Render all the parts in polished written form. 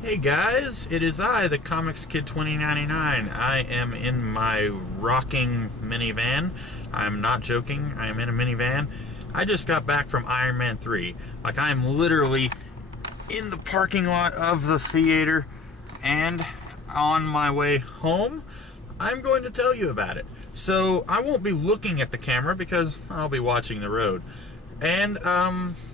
Hey guys, it is I, the Comixkid 2099. I am in my rocking minivan. I'm not joking, I am in a minivan. I just got back from Iron Man 3. Like, I am literally in the parking lot of the theater, and on my way home, I'm going to tell you about it. So, I won't be looking at the camera because I'll be watching the road. And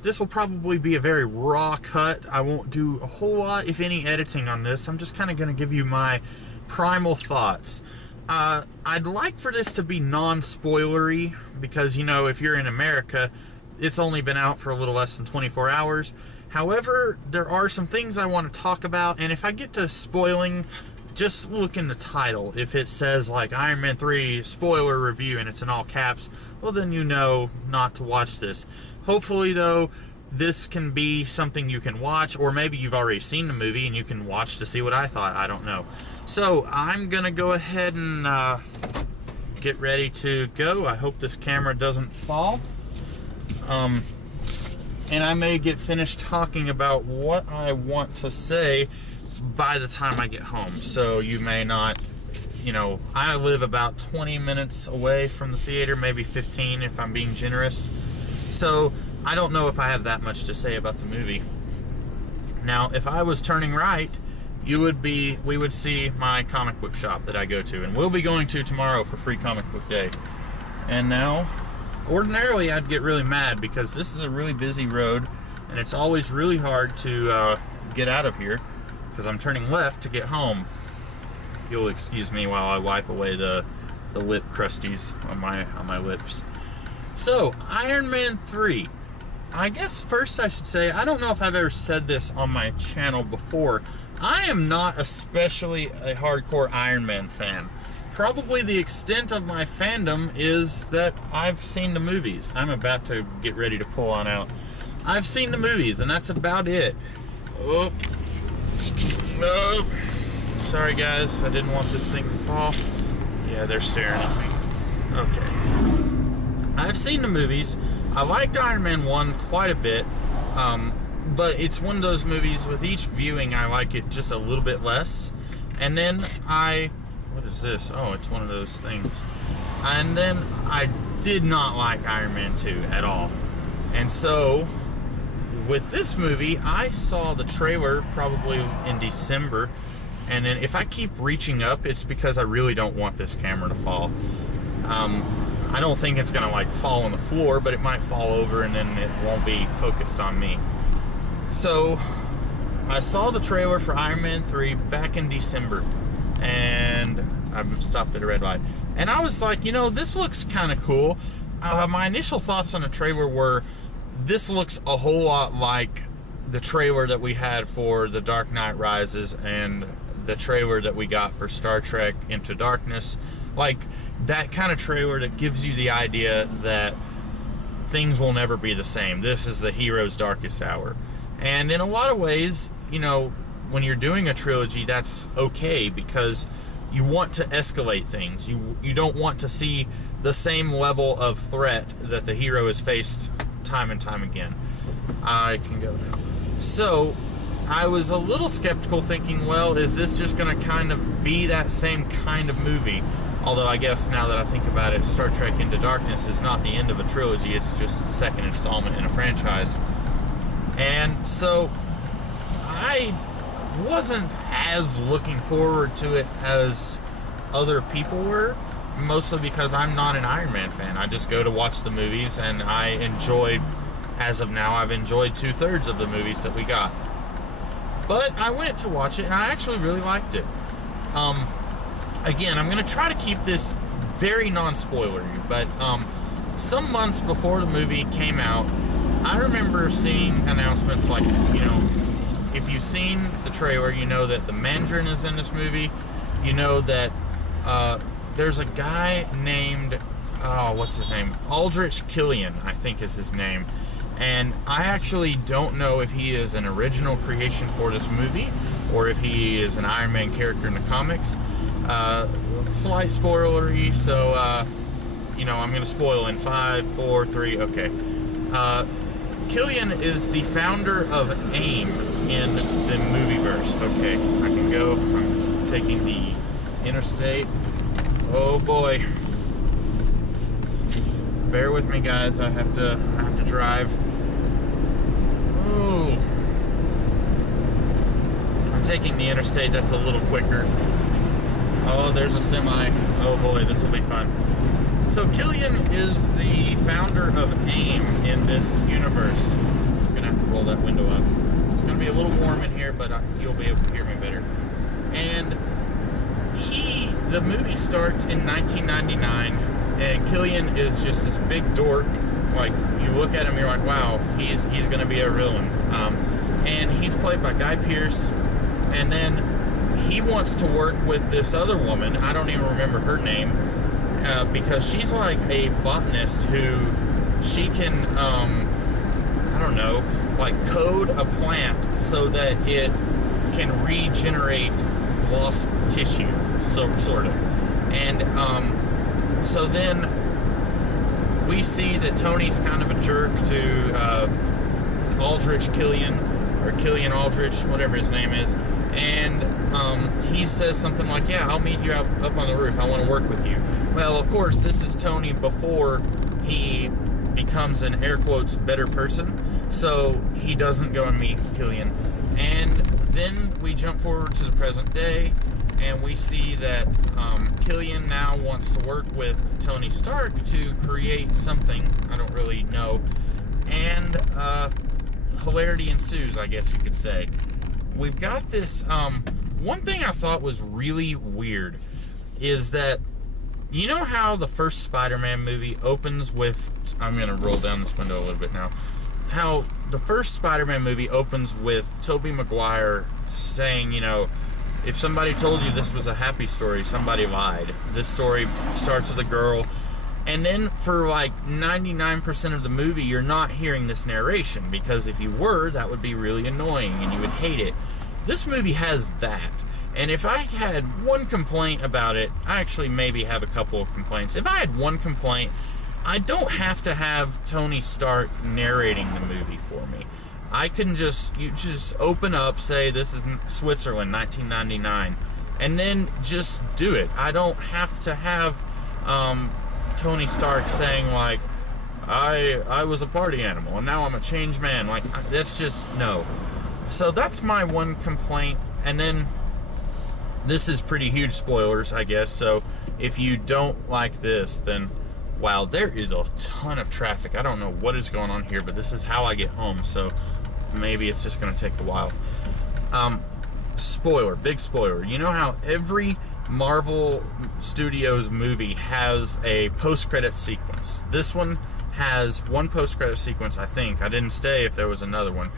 this will probably be a very raw cut. I won't do a whole lot, if any, editing on this. I'm just kind of going to give you my primal thoughts. I'd like for this to be non-spoilery because, you know, if you're in America, it's only been out for a little less than 24 hours. However, there are some things I want to talk about, and if I get to spoiling, just look in the title. If it says, like, Iron Man 3 spoiler review and it's in all caps, well, then you know not to watch this. Hopefully, though, this can be something you can watch, or maybe you've already seen the movie and you can watch to see what I thought. I don't know. So, I'm going to go ahead and get ready to go. I hope this camera doesn't fall. And I may get finished talking about what I want to say by the time I get home. So you may not, you know, I live about 20 minutes away from the theater, maybe 15 if I'm being generous. So I don't know if I have that much to say about the movie. Now, if I was turning right, we would see my comic book shop that I go to, and we'll be going to tomorrow for Free Comic Book Day. And now, ordinarily I'd get really mad because this is a really busy road, and it's always really hard to get out of here, because I'm turning left to get home. You'll excuse me while I wipe away the lip crusties on my lips. So, Iron Man 3. I guess first I should say, I don't know if I've ever said this on my channel before. I am not especially a hardcore Iron Man fan. Probably the extent of my fandom is that I've seen the movies. I'm about to get ready to pull on out. I've seen the movies, and that's about it. Oh. No. Sorry guys, I didn't want this thing to fall. Yeah, they're staring at me. Okay. I've seen the movies. I liked Iron Man 1 quite a bit. But it's one of those movies, with each viewing I like it just a little bit less. And then what is this? Oh, it's one of those things. And then I did not like Iron Man 2 at all. And so, with this movie, I saw the trailer probably in December, and then if I keep reaching up, it's because I really don't want this camera to fall. I don't think it's gonna like fall on the floor, but it might fall over and then it won't be focused on me. So, I saw the trailer for Iron Man 3 back in December, and I've stopped at a red light, and I was like, you know, this looks kind of cool. My initial thoughts on the trailer were, this looks a whole lot like the trailer that we had for The Dark Knight Rises and the trailer that we got for Star Trek Into Darkness. Like, that kind of trailer that gives you the idea that things will never be the same. This is the hero's darkest hour. And in a lot of ways, you know, when you're doing a trilogy, that's okay, because you want to escalate things. You don't want to see the same level of threat that the hero has faced time and time again. I can go now. So, I was a little skeptical, thinking, well, is this just going to kind of be that same kind of movie? Although I guess now that I think about it, Star Trek Into Darkness is not the end of a trilogy, it's just the second installment in a franchise. And so, I wasn't as looking forward to it as other people were, mostly because I'm not an Iron Man fan. I just go to watch the movies, and I enjoyed, as of now, I've enjoyed 2/3 of the movies that we got. But I went to watch it, and I actually really liked it. Again, I'm going to try to keep this very non-spoilery, but some months before the movie came out, I remember seeing announcements like, you know, if you've seen the trailer, you know that the Mandarin is in this movie. You know that there's a guy named, what's his name? Aldrich Killian, I think is his name. And I actually don't know if he is an original creation for this movie, or if he is an Iron Man character in the comics. Slight spoilery, so, you know, I'm going to spoil in 5, 4, 3, okay. Killian is the founder of AIM in the movieverse. spoilers. Okay, I can go. I'm taking the interstate. Oh boy. Bear with me, guys. I have to drive. Ooh. I'm taking the interstate. That's a little quicker. Oh, there's a semi. Oh boy, this will be fun. So Killian is the founder of AIM in this universe. I'm gonna have to roll that window up. It's gonna be a little warm in here, but you'll be able to hear me better. And the movie starts in 1999, and Killian is just this big dork. Like, you look at him, you're like, wow, he's gonna be a villain. And he's played by Guy Pearce, and then he wants to work with this other woman. I don't even remember her name. Because she's like a botanist who she can, I don't know, like code a plant so that it can regenerate lost tissue, sort of. And so then we see that Tony's kind of a jerk to Aldrich Killian, or Killian Aldrich, whatever his name is. And he says something like, yeah, I'll meet you up on the roof. I want to work with you. Well, of course, this is Tony before he becomes an air quotes better person. So he doesn't go and meet Killian. And then we jump forward to the present day, and we see that Killian now wants to work with Tony Stark to create something. I don't really know. And hilarity ensues, I guess you could say. We've got this, one thing I thought was really weird is that, you know how the first Spider-Man movie opens with, I'm going to roll down this window a little bit now, how the first Spider-Man movie opens with Tobey Maguire saying, you know, if somebody told you this was a happy story, somebody lied. This story starts with a girl. And then for like 99% of the movie, you're not hearing this narration, because if you were, that would be really annoying and you would hate it. This movie has that. And if I had one complaint about it, I actually maybe have a couple of complaints. If I had one complaint, I don't have to have Tony Stark narrating the movie for me. I can you just open up, say this is Switzerland, 1999, and then just do it. I don't have to have Tony Stark saying like, I was a party animal and now I'm a changed man. Like, that's just, no. So that's my one complaint. And then this is pretty huge spoilers, I guess. So if you don't like this, then wow, there is a ton of traffic. I don't know what is going on here, but this is how I get home. So maybe it's just going to take a while. Spoiler, big spoiler. You know how every Marvel Studios movie has a post-credit sequence? This one has one post-credit sequence, I think. I didn't stay if there was another one.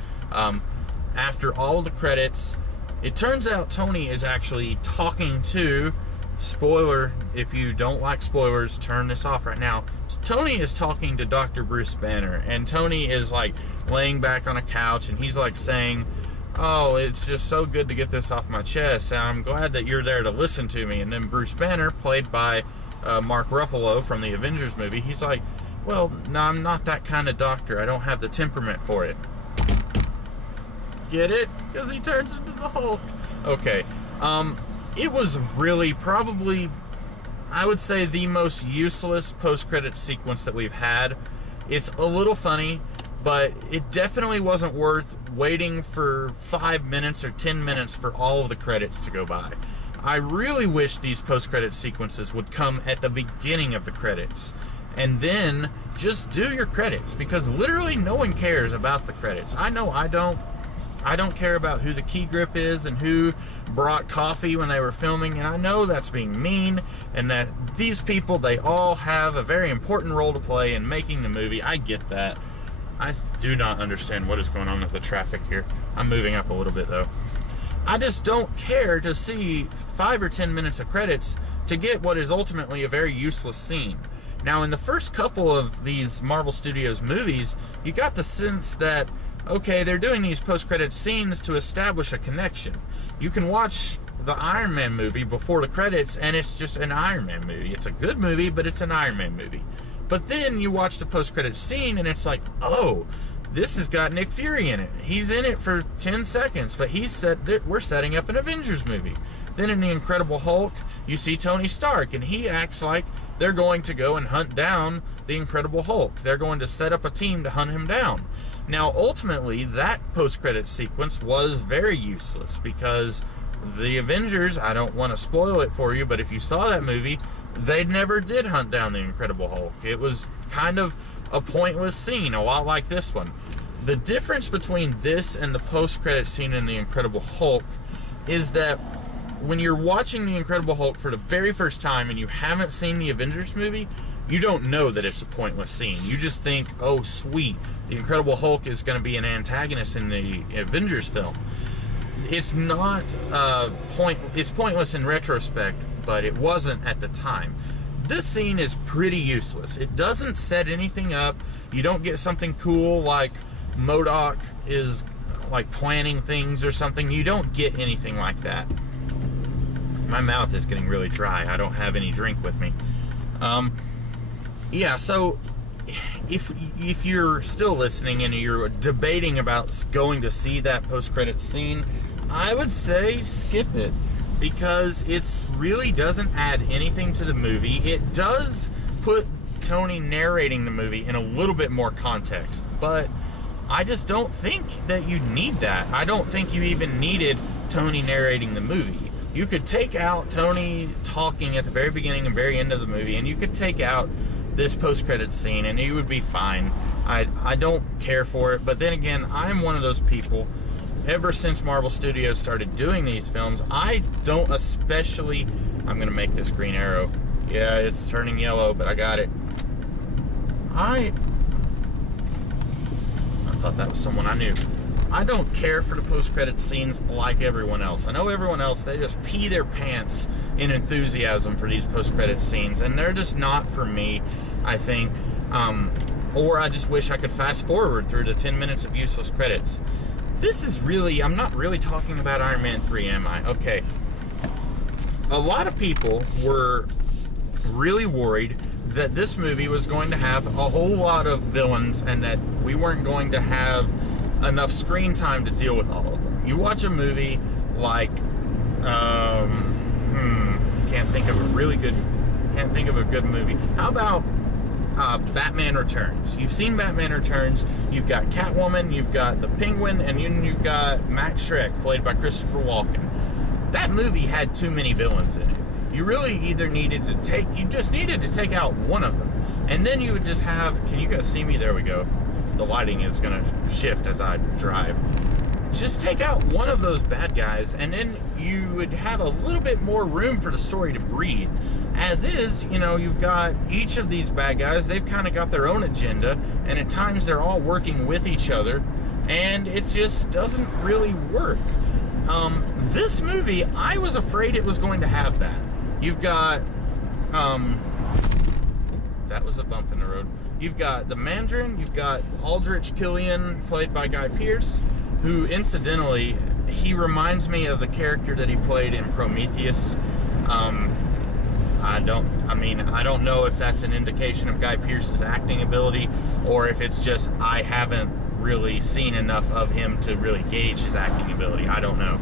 After all the credits, it turns out Tony is actually talking to, spoiler, if you don't like spoilers, turn this off right now. Tony is talking to Dr. Bruce Banner, and Tony is like laying back on a couch, and he's like saying, oh, it's just so good to get this off my chest, and I'm glad that you're there to listen to me. And then Bruce Banner, played by Mark Ruffalo from the Avengers movie, he's like, well, no, I'm not that kind of doctor. I don't have the temperament for it. Get it? Because he turns into the Hulk. Okay. It was really probably, I would say, the most useless post-credit sequence that we've had. It's a little funny, but it definitely wasn't worth waiting for 5 minutes or 10 minutes for all of the credits to go by. I really wish these post-credit sequences would come at the beginning of the credits. And then just do your credits, because literally no one cares about the credits. I know I don't. I don't care about who the key grip is and who brought coffee when they were filming, and I know that's being mean, and that these people, they all have a very important role to play in making the movie. I get that. I do not understand what is going on with the traffic here. I'm moving up a little bit though. I just don't care to see 5 or 10 minutes of credits to get what is ultimately a very useless scene. Now, in the first couple of these Marvel Studios movies, you got the sense that, okay, they're doing these post-credit scenes to establish a connection. You can watch the Iron Man movie before the credits, and it's just an Iron Man movie. It's a good movie, but it's an Iron Man movie. But then you watch the post-credit scene, and it's like, oh, This has got Nick Fury in it. He's in it for 10 seconds, but we're setting up an Avengers movie. Then in The Incredible Hulk, you see Tony Stark, and he acts like they're going to go and hunt down the Incredible Hulk. They're going to set up a team to hunt him down. Now, ultimately, that post-credit sequence was very useless because the Avengers, I don't want to spoil it for you, but if you saw that movie, they never did hunt down the Incredible Hulk. It was kind of a pointless scene, a lot like this one. The difference between this and the post-credit scene in The Incredible Hulk is that when you're watching The Incredible Hulk for the very first time and you haven't seen the Avengers movie, you don't know that it's a pointless scene. You just think, oh sweet, the Incredible Hulk is going to be an antagonist in the Avengers film. It's not it's pointless in retrospect, but it wasn't at the time. This scene is pretty useless. It doesn't set anything up. You don't get something cool like MODOK is like planning things or something. You don't get anything like that. My mouth is getting really dry. I don't have any drink with me. Yeah, so if you're still listening and you're debating about going to see that post-credits scene, I would say skip it, because it really doesn't add anything to the movie. It does put Tony narrating the movie in a little bit more context, but I just don't think that you need that. I don't think you even needed Tony narrating the movie. You could take out Tony talking at the very beginning and very end of the movie, and you could take out this post-credits scene, and you would be fine. I don't care for it, but then again, I'm one of those people, ever since Marvel Studios started doing these films, I don't especially... I'm going to make this green arrow. Yeah, it's turning yellow, but I got it. I thought that was someone I knew. I don't care for the post-credits scenes like everyone else. I know everyone else, they just pee their pants in enthusiasm for these post-credits scenes, and they're just not for me, I think. Or I just wish I could fast forward through the 10 minutes of useless credits. This is really, I'm not really talking about Iron Man 3, am I? Okay. A lot of people were really worried that this movie was going to have a whole lot of villains and that we weren't going to have enough screen time to deal with all of them. You watch a movie like, can't think of a good movie. How about Batman Returns? You've seen Batman Returns. You've got Catwoman, you've got the Penguin, and you've got Max Schreck, played by Christopher Walken. That movie had too many villains in it. You really either just needed to take out one of them, and then you would just have, can you guys see me? There we go. The lighting is going to shift as I drive. Just take out one of those bad guys, and then you would have a little bit more room for the story to breathe. As is, you know, you've got each of these bad guys, they've kind of got their own agenda, and at times they're all working with each other, and it just doesn't really work. This movie, I was afraid it was going to have that. You've got, that was a bump in the road. You've got the Mandarin, you've got Aldrich Killian, played by Guy Pearce, who, incidentally, he reminds me of the character that he played in Prometheus. I don't know if that's an indication of Guy Pearce's acting ability, or if it's just I haven't really seen enough of him to really gauge his acting ability. I don't know.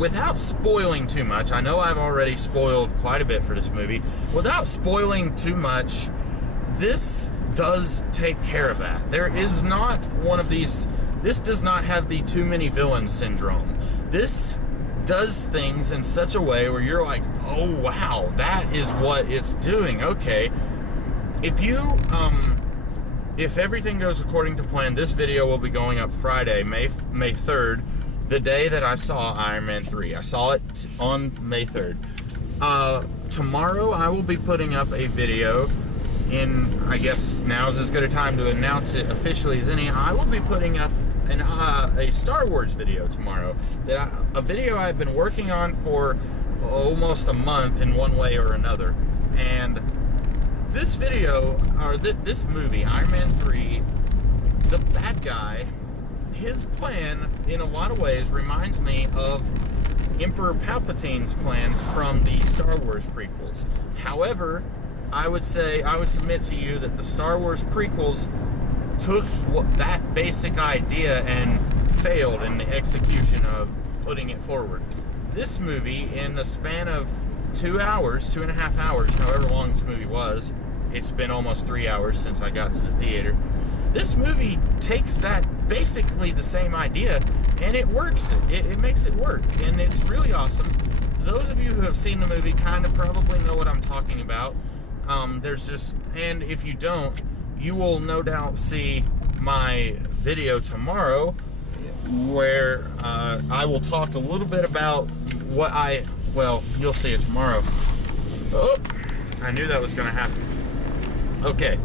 Without spoiling too much, I know I've already spoiled quite a bit for this movie. Without spoiling too much, this does take care of that. There is not one of these, this does not have the too many villains syndrome. This does things in such a way where you're like, oh wow, that is what it's doing. Okay. If everything goes according to plan, this video will be going up Friday, May 3rd, the day that I saw Iron Man 3. I saw it on May 3rd. Tomorrow I will be putting up a video I guess now's as good a time to announce it officially as any. I will be putting up a Star Wars video tomorrow. A video I've been working on for almost a month in one way or another. And this video, or this movie, Iron Man 3, the bad guy, his plan, in a lot of ways, reminds me of Emperor Palpatine's plans from the Star Wars prequels. However, I would submit to you that the Star Wars prequels took that basic idea and failed in the execution of putting it forward. This movie, in the span of 2 hours, 2.5 hours, however long this movie was, it's been almost 3 hours since I got to the theater. This movie takes that basically the same idea, and it works. It makes it work, and it's really awesome. Those of you who have seen the movie kind of probably know what I'm talking about. And if you don't, you will no doubt see my video tomorrow where I will talk a little bit about well, you'll see it tomorrow. Oh, I knew that was going to happen. Okay,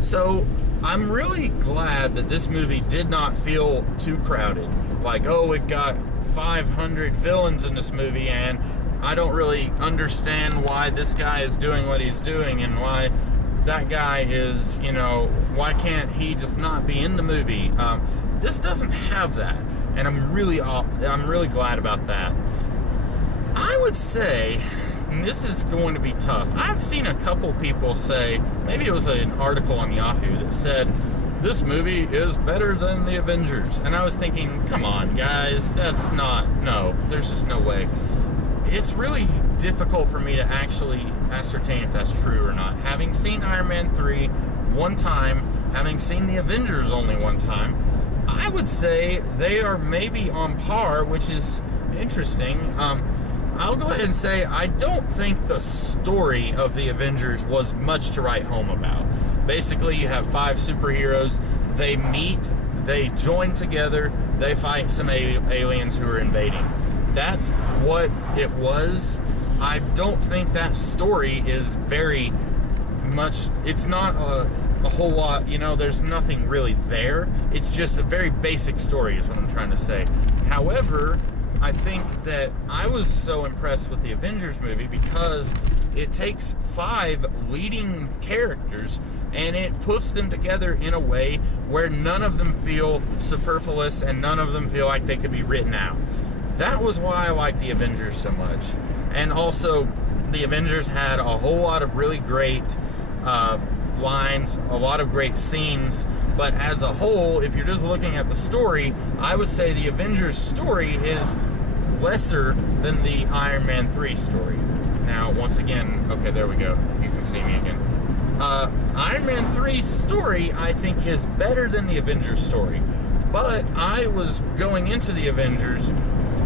so I'm really glad that this movie did not feel too crowded. Like, oh, it got 500 villains in this movie, and I don't really understand why this guy is doing what he's doing, and why that guy is, why can't he just not be in the movie? This doesn't have that, and I'm really glad about that. I would say, and this is going to be tough, I've seen a couple people say, maybe it was an article on Yahoo that said, this movie is better than the Avengers. And I was thinking, come on, guys, no, there's just no way. It's really difficult for me to actually ascertain if that's true or not. Having seen Iron Man 3 one time, having seen the Avengers only one time, I would say they are maybe on par, which is interesting. I'll go ahead and say I don't think the story of the Avengers was much to write home about. Basically, you have 5 superheroes. They meet, they join together, they fight some aliens who are invading. That's what it was. I don't think that story is very much, it's not a whole lot, there's nothing really there. It's just a very basic story is what I'm trying to say. However, I think that I was so impressed with the Avengers movie because it takes 5 leading characters and it puts them together in a way where none of them feel superfluous and none of them feel like they could be written out. That was why I like the Avengers so much. And also, the Avengers had a whole lot of really great lines, a lot of great scenes, but as a whole, if you're just looking at the story, I would say the Avengers story is lesser than the Iron Man 3 story. Now, once again, okay, there we go. You can see me again. Iron Man 3 story, I think, is better than the Avengers story. But I was going into the Avengers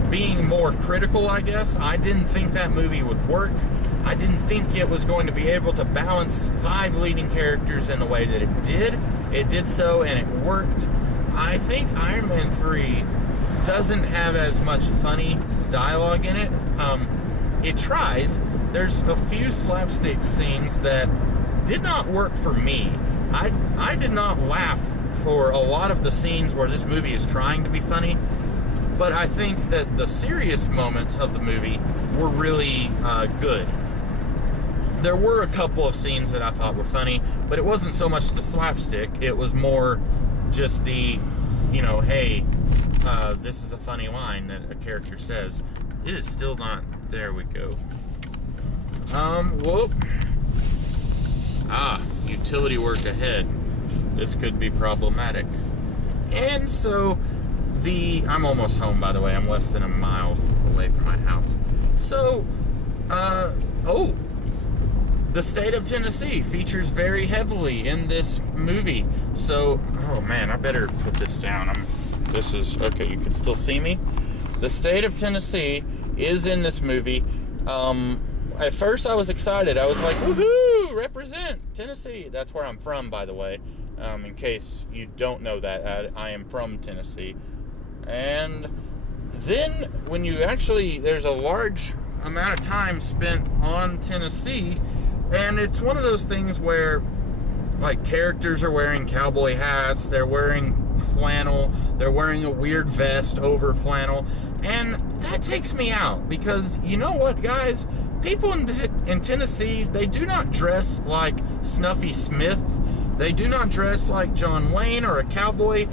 being more critical, I guess. I didn't think that movie would work. I didn't think it was going to be able to balance 5 leading characters in the way that it did. It did so, and it worked. I think Iron Man 3 doesn't have as much funny dialogue in it. It tries. There's a few slapstick scenes that did not work for me. I did not laugh for a lot of the scenes where this movie is trying to be funny, but I think that the serious moments of the movie were really good. There were a couple of scenes that I thought were funny, but it wasn't so much the slapstick. It was more just the, hey, this is a funny line that a character says. It is still not, there we go. Whoop. Utility work ahead. This could be problematic. And so, I'm almost home, by the way. I'm less than a mile away from my house. So, the state of Tennessee features very heavily in this movie. So, oh man, I better put this down. Okay, you can still see me. The state of Tennessee is in this movie. At first I was excited. I was like, woohoo, represent Tennessee. That's where I'm from, by the way. In case you don't know that, I am from Tennessee. And then when you there's a large amount of time spent on Tennessee, and it's one of those things where, like, characters are wearing cowboy hats, they're wearing flannel, they're wearing a weird vest over flannel, and that takes me out, because you know what, guys? People in Tennessee, they do not dress like Snuffy Smith. They do not dress like John Wayne or a cowboy.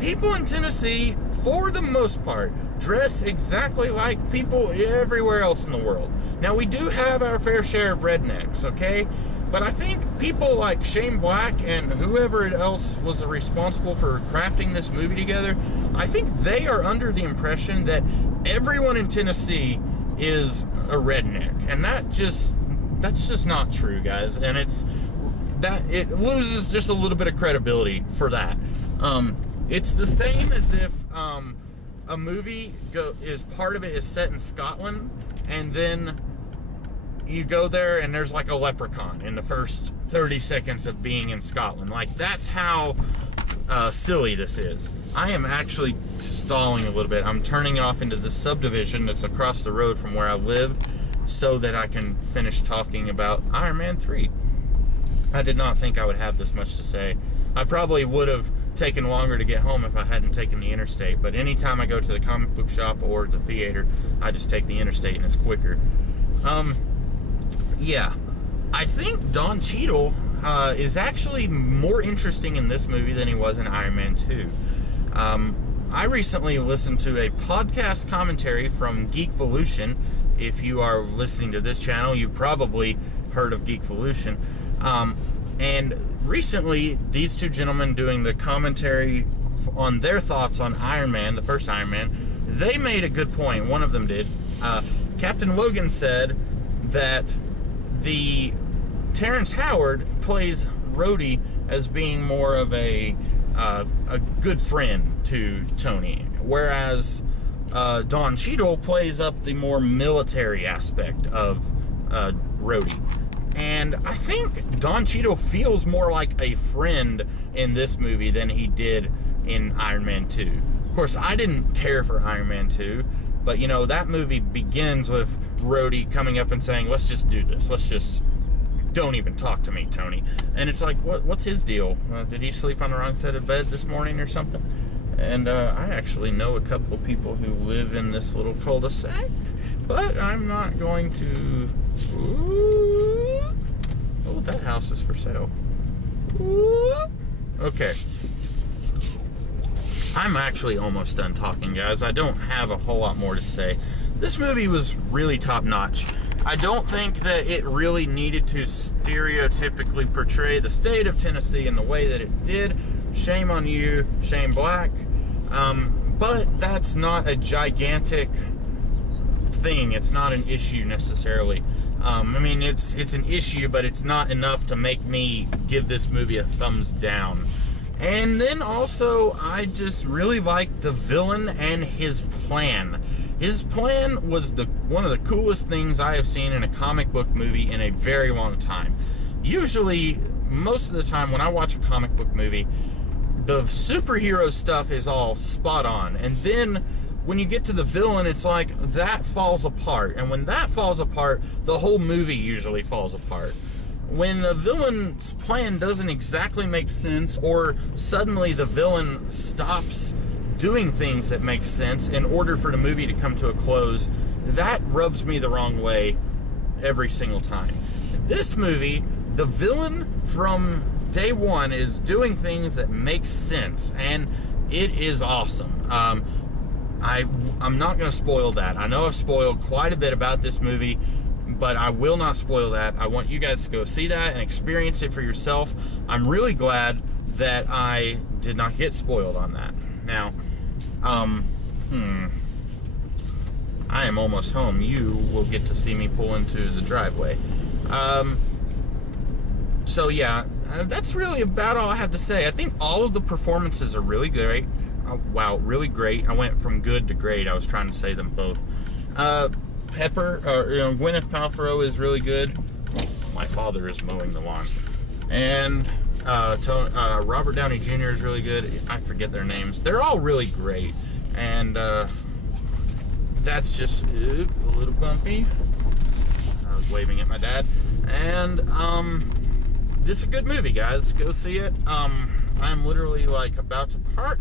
People in Tennessee, for the most part, dress exactly like people everywhere else in the world. Now, we do have our fair share of rednecks, okay? But I think people like Shane Black and whoever else was responsible for crafting this movie together, I think they are under the impression that everyone in Tennessee is a redneck. And that's just not true, guys. And it loses just a little bit of credibility for that. It's the same as if a movie part of it is set in Scotland, and then you go there and there's like a leprechaun in the first 30 seconds of being in Scotland. Like, that's how silly this is. I am actually stalling a little bit. I'm turning off into the subdivision that's across the road from where I live so that I can finish talking about Iron Man 3. I did not think I would have this much to say. I probably would have taken longer to get home if I hadn't taken the interstate, but anytime I go to the comic book shop or the theater, I just take the interstate and it's quicker. Yeah, I think Don Cheadle is actually more interesting in this movie than he was in Iron Man 2. I recently listened to a podcast commentary from Geekvolution. If you are listening to this channel, you probably heard of Geekvolution. And recently, these two gentlemen doing the commentary on their thoughts on Iron Man, the first Iron Man, they made a good point. One of them did. Captain Logan said that the Terrence Howard plays Rhodey as being more of a good friend to Tony, whereas Don Cheadle plays up the more military aspect of Rhodey. And I think Don Cheadle feels more like a friend in this movie than he did in Iron Man 2. Of course, I didn't care for Iron Man 2, but, you know, that movie begins with Rhodey coming up and saying, let's just do this. Don't even talk to me, Tony. And it's like, what's his deal? Did he sleep on the wrong side of bed this morning or something? And I actually know a couple of people who live in this little cul-de-sac, but I'm not going to... Ooh. Oh, that house is for sale. Ooh. Okay. I'm actually almost done talking, guys. I don't have a whole lot more to say. This movie was really top-notch. I don't think that it really needed to stereotypically portray the state of Tennessee in the way that it did. Shame on you, Shane Black. But that's not a gigantic thing. It's not an issue necessarily. I mean, it's an issue, but it's not enough to make me give this movie a thumbs down. And then also, I just really liked the villain and his plan. His plan was one of the coolest things I have seen in a comic book movie in a very long time. Usually, most of the time when I watch a comic book movie, the superhero stuff is all spot on. And then when you get to the villain, it's like that falls apart. And when that falls apart, the whole movie usually falls apart. When a villain's plan doesn't exactly make sense, or suddenly the villain stops doing things that make sense in order for the movie to come to a close, that rubs me the wrong way every single time. This movie, the villain from day one is doing things that make sense, and it is awesome. I'm not going to spoil that. I know I've spoiled quite a bit about this movie, but I will not spoil that. I want you guys to go see that and experience it for yourself. I'm really glad that I did not get spoiled on that. Now, I am almost home. You will get to see me pull into the driveway. So yeah, that's really about all I have to say. I think all of the performances are really great. Wow, really great. I went from good to great. I was trying to say them both. Gwyneth Paltrow is really good. My father is mowing the lawn. And Robert Downey Jr. is really good. I forget their names. They're all really great. And that's just a little bumpy. I was waving at my dad. And this is a good movie, guys. Go see it. I'm literally like about to park.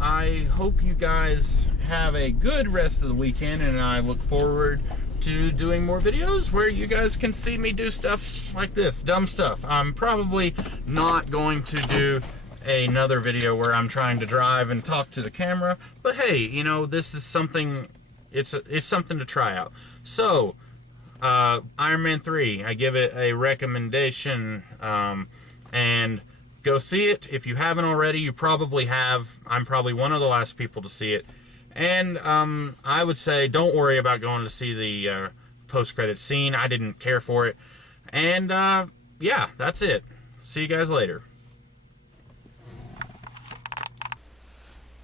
I hope you guys have a good rest of the weekend, and I look forward to doing more videos where you guys can see me do stuff like this, dumb stuff. I'm probably not going to do another video where I'm trying to drive and talk to the camera, but hey, you know, this is something, it's something to try out. So, Iron Man 3, I give it a recommendation, and go see it. If you haven't already, you probably have. I'm probably one of the last people to see it. And I would say don't worry about going to see the post-credit scene. I didn't care for it. And yeah, that's it. See you guys later.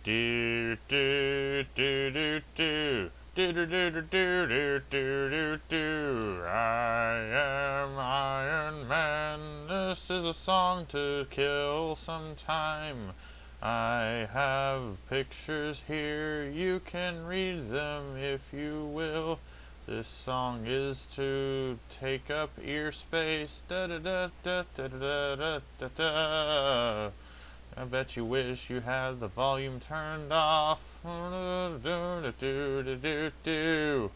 Do do do do do. Do do do do do do do do. I am Iron Man. This is a song to kill some time. I have pictures here. You can read them if you will. This song is to take up ear space. Da da da da da da da da da. I bet you wish you had the volume turned off. Do do do do do do.